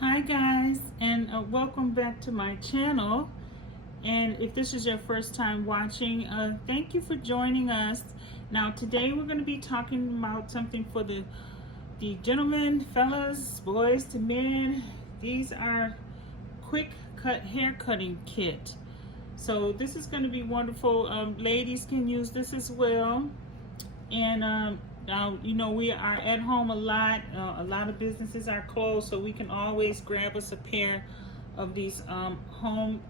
Hi guys, and welcome back to my channel. And if this is your first time watching, thank you for joining us. Now today we're going to be talking about something for the gentlemen, fellas, boys to men. These are quick cut hair cutting kit. So this is going to be wonderful. Ladies can use this as well. And now, you know, we are at home a lot. A lot of businesses are closed, so we can always grab us a pair of these home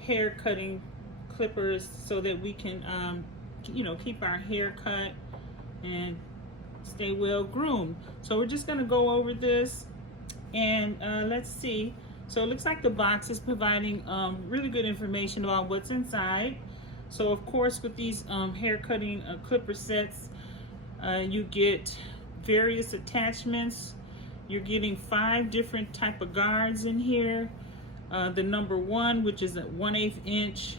hair cutting clippers so that we can, you know, keep our hair cut and stay well groomed. So we're just going to go over this and let's see. So it looks like the box is providing really good information about what's inside. So of course, with these hair cutting clipper sets, you get various attachments. You're getting 5 different type of guards in here. The number 1, which is a 1/8 inch.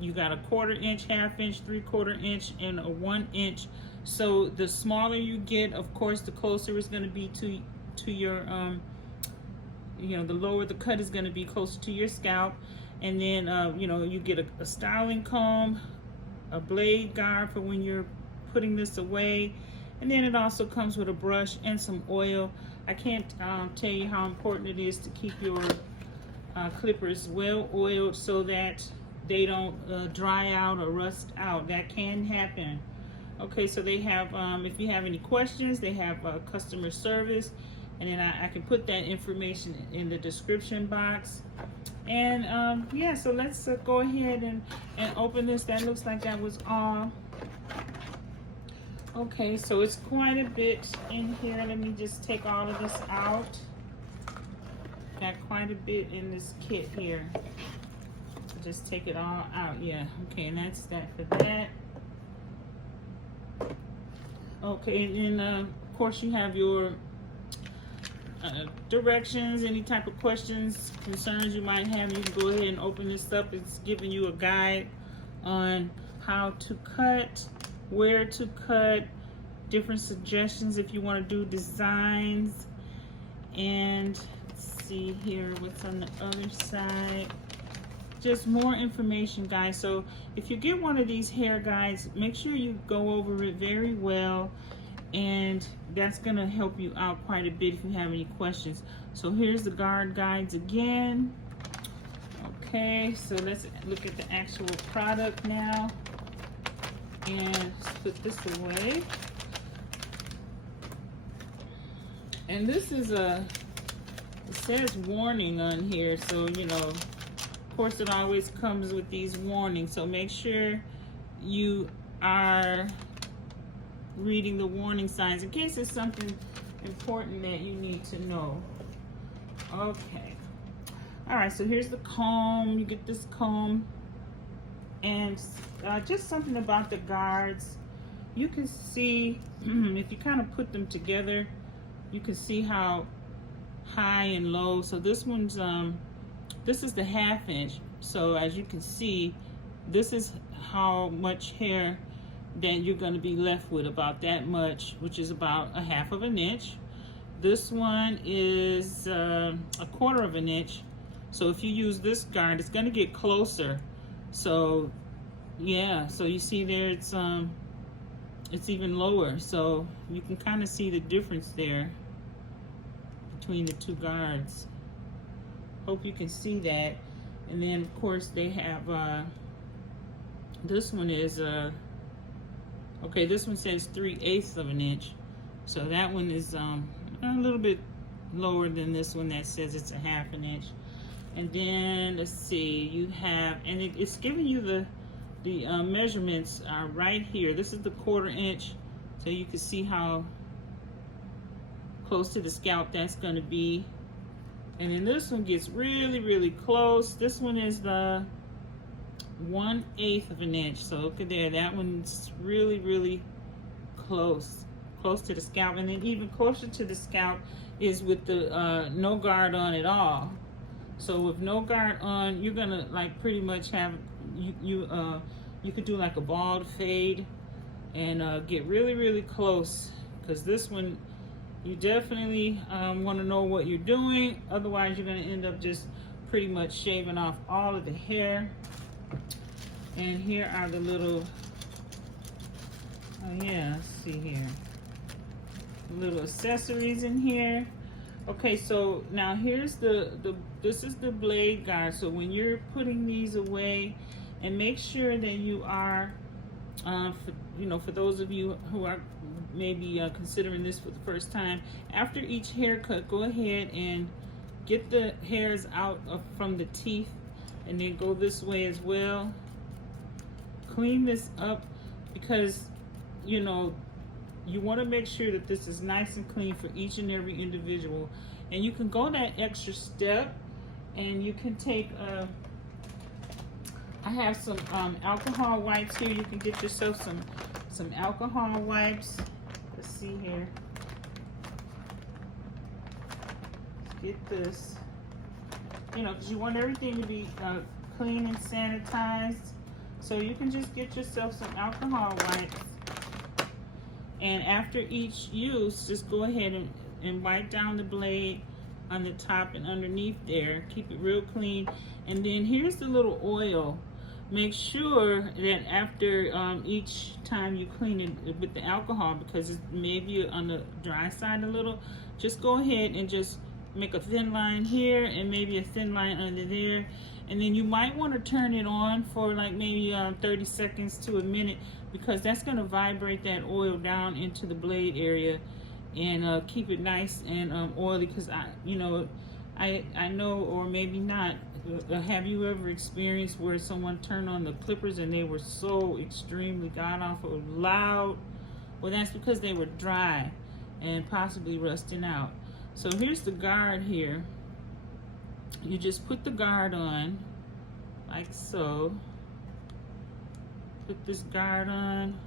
You got a 1/4 inch, 1/2 inch, 3/4 inch, and a 1 inch. So the smaller you get, of course, the closer it's going to be to your, you know, the lower the cut is going to be, closer to your scalp. And then, you know, you get a styling comb, a blade guard for when you're putting this away. And then it also comes with a brush and some oil. I can't tell you how important it is to keep your clippers well oiled so that they don't dry out or rust out. That can happen. Okay, so they have, if you have any questions, they have customer service. And then I can put that information in the description box. And yeah, so let's go ahead and open this. That looks like that was all. Okay, so it's quite a bit in here. Let me just take all of this out. Got quite a bit in this kit here. Just take it all out. Yeah, okay, and that's that for that. Okay, and then of course you have your directions, any type of questions, concerns you might have. You can go ahead and open this up. It's giving you a guide on how to cut, where to cut, different suggestions if you want to do designs. And let's see here what's on the other side. Just more information, guys. So if you get one of these hair guides, make sure you go over it very well, and that's gonna help you out quite a bit if you have any questions. So here's the guard guides again. Okay, so let's look at the actual product now. And let's put this away. And this is it says warning on here, so you know, of course it always comes with these warnings, so make sure you are reading the warning signs in case it's something important that you need to know. Okay, all right, so here's the comb. You get this comb, and just something about the guards. You can see if you kind of put them together, you can see how high and low. So this one's this is the 1/2 inch. So as you can see, this is how much hair that you're going to be left with, about that much, which is about 1/2 inch. This one is 1/4 inch. So if you use this guard, it's going to get closer. So yeah, so you see there, it's even lower. So you can kind of see the difference there between the 2 guards. Hope you can see that. And then of course they have this one is okay, this one says 3/8 inch. So that one is a little bit lower than this one that says it's 1/2 inch. And then let's see, you have, and it's giving you the measurements right here. This is the 1/4 inch, so you can see how close to the scalp that's going to be. And then this one gets really, really close. This one is the 1/8 inch. So look at there, that one's really, really close to the scalp. And then even closer to the scalp is with the no guard on at all. So with no guard on, you're gonna like pretty much have you could do like a bald fade and get really, really close, because this one You definitely want to know what you're doing. Otherwise, you're going to end up just pretty much shaving off all of the hair. And here are the little, oh yeah, let's see here. Little accessories in here. Okay, so now here's this is the blade guard. So when you're putting these away, and make sure that you are, for those of you who are maybe considering this for the first time, after each haircut, go ahead and get the hairs out from the teeth, and then go this way as well. Clean this up, because you want to make sure that this is nice and clean for each and every individual. And you can go that extra step, and you can take I have some alcohol wipes here. You can get yourself some alcohol wipes. Let's see here. Let's get this. Because you want everything to be clean and sanitized. So you can just get yourself some alcohol wipes. And after each use, just go ahead and wipe down the blade on the top and underneath there. Keep it real clean. And then here's the little oil. Make sure that after each time you clean it with the alcohol, because it's maybe on the dry side a little, just go ahead and just make a thin line here and maybe a thin line under there. And then you might want to turn it on for like maybe 30 seconds to a minute, because that's going to vibrate that oil down into the blade area and keep it nice and oily. Because I know, or maybe not, have you ever experienced where someone turned on the clippers and they were so extremely god-awful loud? Well, that's because they were dry and possibly rusting out. So here's the guard here. You just put the guard on like so. Put this guard on,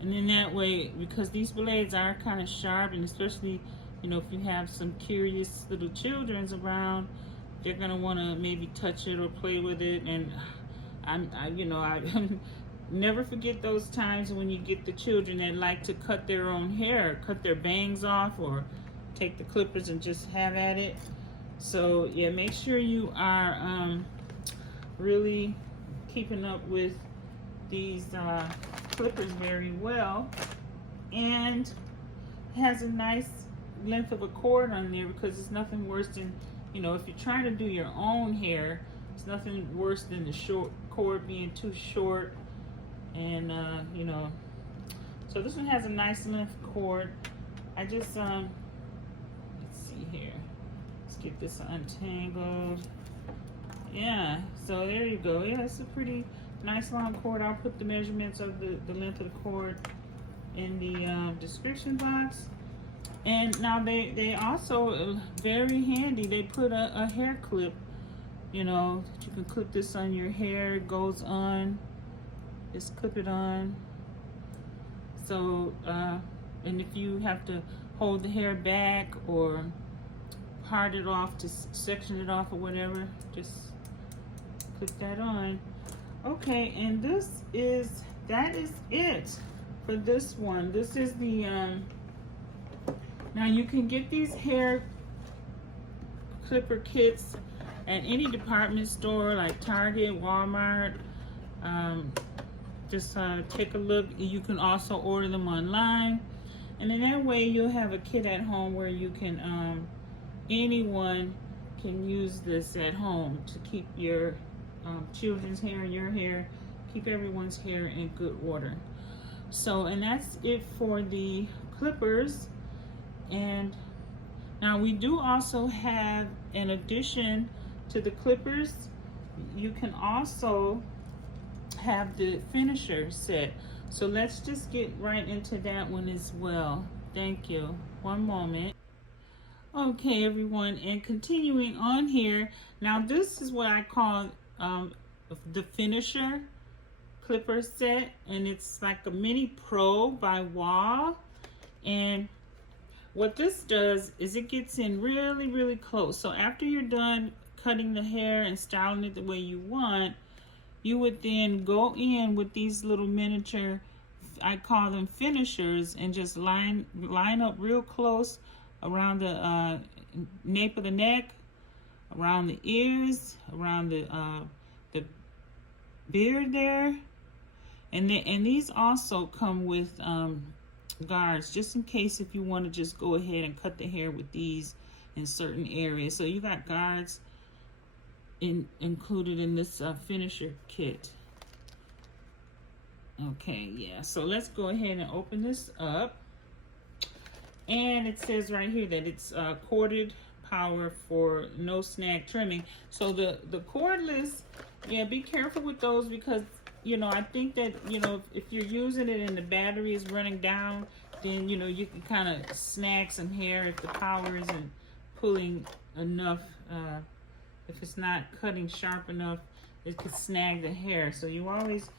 and then that way, because these blades are kind of sharp, and especially if you have some curious little children's around, they're gonna want to maybe touch it or play with it. And I never forget those times when you get the children that like to cut their own hair, cut their bangs off, or take the clippers and just have at it. So yeah, make sure you are really keeping up with these clippers very well. And it has a nice length of a cord on there, because it's nothing worse than, if you're trying to do your own hair, it's nothing worse than the short cord being too short. And so this one has a nice length cord. I just let's see here. Get this untangled. Yeah, so there you go. Yeah, it's a pretty nice long cord. I'll put the measurements of the length of the cord in the description box. And now they also very handy. They put a hair clip, you can clip this on your hair. It goes on, just clip it on. So and if you have to hold the hair back or part it off, to section it off or whatever, just put that on. Okay, and that is it for this one. This is the now you can get these hair clipper kits at any department store like Target, Walmart. Just take a look. You can also order them online, and in that way you'll have a kit at home where you can anyone can use this at home to keep your children's hair and your hair, keep everyone's hair in good order. So, and that's it for the clippers. And now we do also have, in addition to the clippers, you can also have the finisher set. So let's just get right into that one as well. Thank you. One moment. Okay, everyone, and continuing on here, now this is what I call the finisher clipper set, and it's like a Mini Pro by Wahl. And what this does is it gets in really, really close. So after you're done cutting the hair and styling it the way you want, you would then go in with these little miniature I call them finishers, and just line up real close around the nape of the neck, around the ears, around the beard there, and these also come with guards, just in case if you want to just go ahead and cut the hair with these in certain areas. So you got guards included in this finisher kit. Okay, yeah, so let's go ahead and open this up. And it says right here that it's corded power for no snag trimming. So the cordless, yeah, be careful with those, because you know, I think that, you know, if you're using it and the battery is running down, then, you know, you can kind of snag some hair if the power isn't pulling enough. If it's not cutting sharp enough, it could snag the hair. So you always,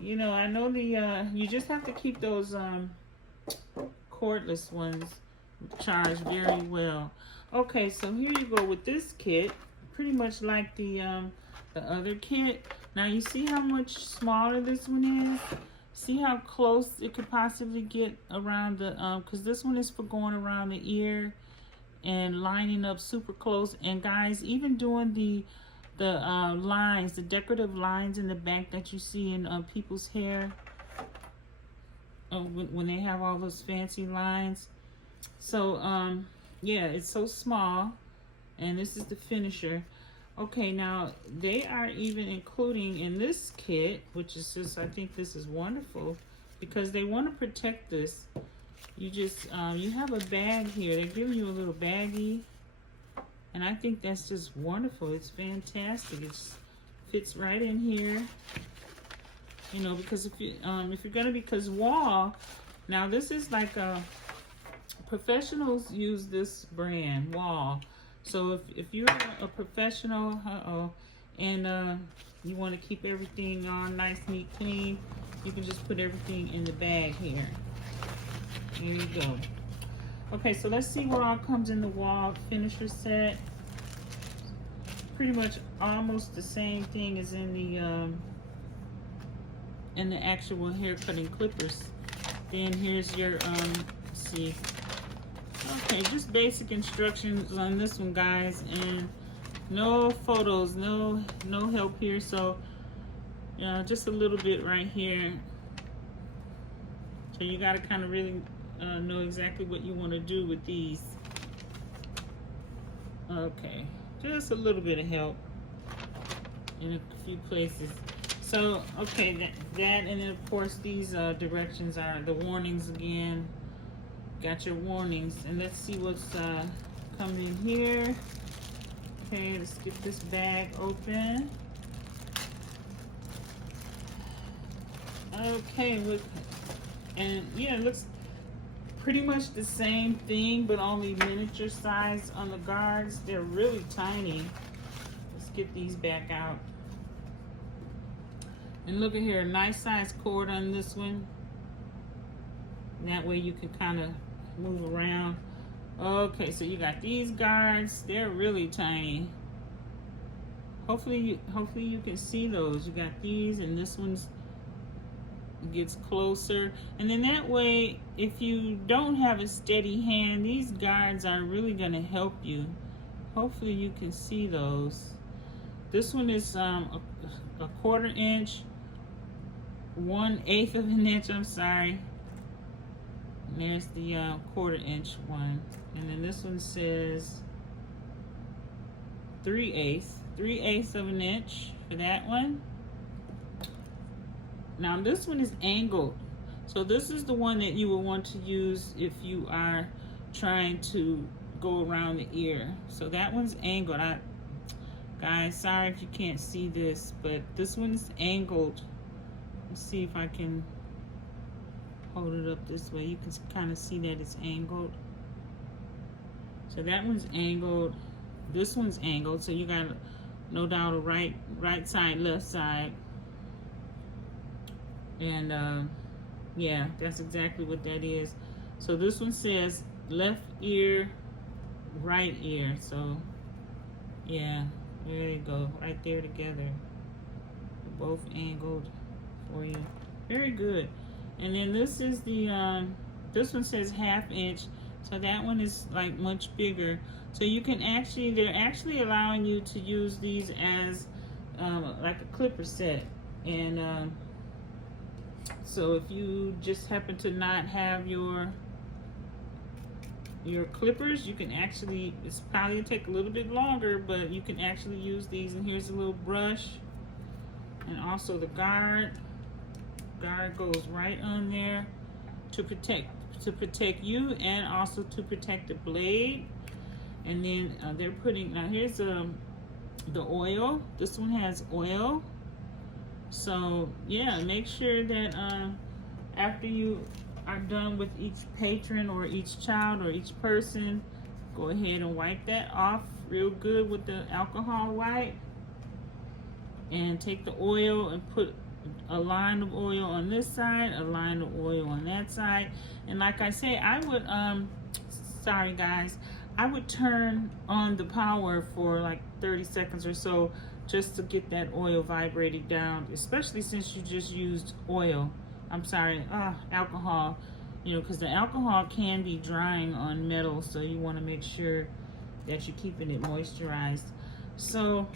you know, I know you just have to keep those cordless ones charged very well. Okay, so here you go with this kit, pretty much like the other kit. Now you see how much smaller this one is? See how close it could possibly get around the, because this one is for going around the ear and lining up super close. And guys, even doing the lines, the decorative lines in the back that you see in people's hair, when they have all those fancy lines. So yeah, it's so small, and this is the finisher. Okay, now they are even including in this kit, which is just, I think this is wonderful, because they want to protect this. You just you have a bag here. They're giving you a little baggie, and I think that's just wonderful. It's fantastic. It fits right in here. You know, because if you're gonna, because Wahl, now this is like professionals use this brand, Wahl. So if you're a professional, and you want to keep everything on nice, neat, clean, you can just put everything in the bag here. Here you go. Okay, so let's see what all comes in the Wahl finisher set. Pretty much almost the same thing as in the actual hair cutting clippers. Then here's your let's see. Okay, just basic instructions on this one, guys, and no photos, no help here. So yeah, just a little bit right here. So you got to kind of really know exactly what you want to do with these. Okay, just a little bit of help in a few places. So okay, that and then of course these directions are the warnings again. Got your warnings, and let's see what's coming in here. Okay, let's get this bag open. Okay, look, and yeah, it looks pretty much the same thing, but only miniature size on the guards. They're really tiny. Let's get these back out. And look at here, nice size cord on this one. And that way you can kind of move around. Okay, so you got these guards. They're really tiny. Hopefully you can see those. You got these, and this one's gets closer. And then that way, if you don't have a steady hand, these guards are really going to help you. Hopefully you can see those. This one is a 1/4 inch, 1/8 of an inch. I'm sorry. And there's the 1/4 inch one, and then this one says 3/8 of an inch for that one. Now this one is angled, so this is the one that you will want to use if you are trying to go around the ear. So that one's angled. Guys, sorry if you can't see this, but this one's angled. Let's see if I can hold it up this way. You can kind of see that it's angled. So that one's angled. This one's angled. So you got no doubt a right side, left side. And yeah, that's exactly what that is. So this one says left ear, right ear. So yeah, there you go, right there together. Both angled for you. Very good. And then this is the this one says 1/2 inch, so that one is like much bigger. So you can actually, they're actually allowing you to use these as like a clipper set. And so if you just happen to not have your clippers, you can actually, it's probably gonna take a little bit longer, but you can actually use these. And here's a little brush, and also the guard goes right on there to protect you, and also to protect the blade. And then they're putting, now here's the oil. This one has oil. So yeah, make sure that after you are done with each patron or each child or each person, go ahead and wipe that off real good with the alcohol wipe, and take the oil and put a line of oil on this side, a line of oil on that side. And like I say, I would sorry guys, I would turn on the power for like 30 seconds or so, just to get that oil vibrating down, especially since you just used oil. I'm sorry, alcohol, you know, because the alcohol can be drying on metal, so you want to make sure that you're keeping it moisturized. So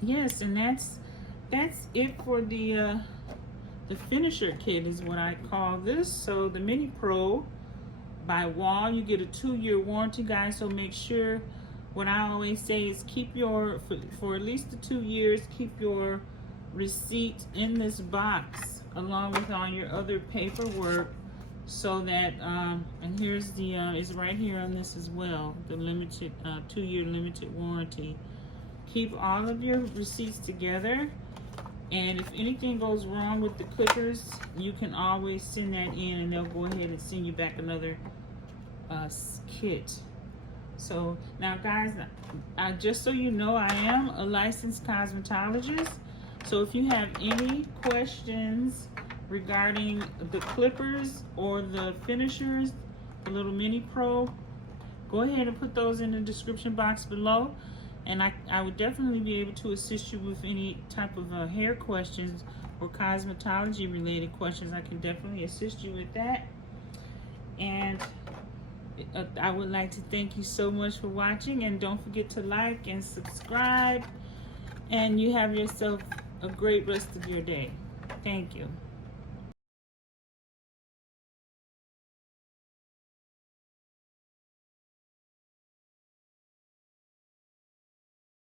yes, and that's it for the finisher kit is what I call this. So the Mini Pro by Wahl, you get a 2-year warranty, guys. So make sure, what I always say is keep your, for at least the 2 years, keep your receipt in this box along with all your other paperwork, so that and here's the it's right here on this as well, the limited 2-year limited warranty. Keep all of your receipts together, and if anything goes wrong with the clippers, you can always send that in, and they'll go ahead and send you back another kit. So now guys, just so you know, I am a licensed cosmetologist. So if you have any questions regarding the clippers or the finishers, the little Mini Pro, go ahead and put those in the description box below, and I would definitely be able to assist you with any type of hair questions or cosmetology related questions. I can definitely assist you with that. And I would like to thank you so much for watching, and don't forget to like and subscribe, and you have yourself a great rest of your day. Thank you.